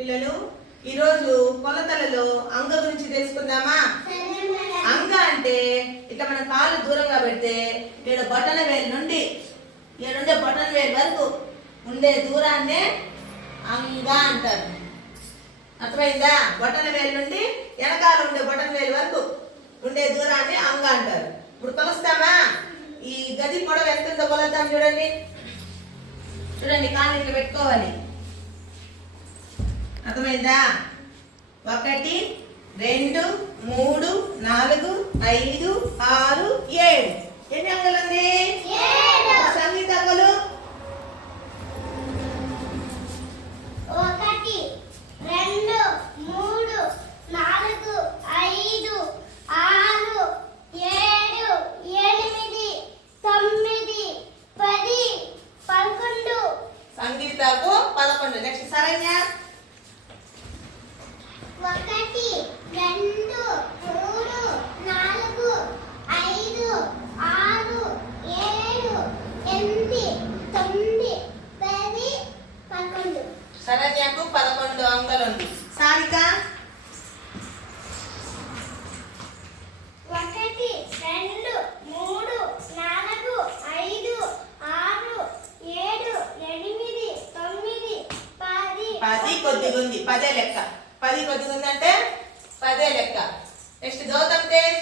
పిల్లలు ఈరోజు కొలతలలో అంగ గురించి తెలుసుకుందామా? అంగ అంటే ఇట్లా మన కాళ్ళు దూరంగా పెడితే ఇక్కడ బటన వేలు నుండి ఈడుండే బటన వేలు వరకు ఉండే దూరాన్నే అంగ అంటారు. అర్థమైందా? బటన వేలు నుండి వెనకాల ఉండే బటన వేలు వరకు ఉండే దూరాన్ని అంగ అంటారు. ఇప్పుడు కొలుస్తామా? ఈ గది పొడవు ఎంత ఉందో కొలుద్దాం. చూడండి చూడండి, కాళ్ళు ఇట్లా పెట్టుకోవాలి. అర్థమైందా? 1 2 3 4 5 6 7 ఎన్ని అంగులు ఉంది? సంగీత అంగులు 1 2 3 4 5 6 7 8 9 10 11. సంగీతకు 11. నెక్స్ట్ శరణ్య 1 2 3 4 5 6 7 8 9 10 11. శరణ్యకు 11 అంగులు ఉంది. సారిక 1 2 3 4 5 6 7 8 9 10. 10 కొద్దిగా ఉంది. 10 లెక్క. 10 కొద్దిగా ఉందంటే 10 లెక్క. నెక్స్ట్ గౌతమ్ తేజ్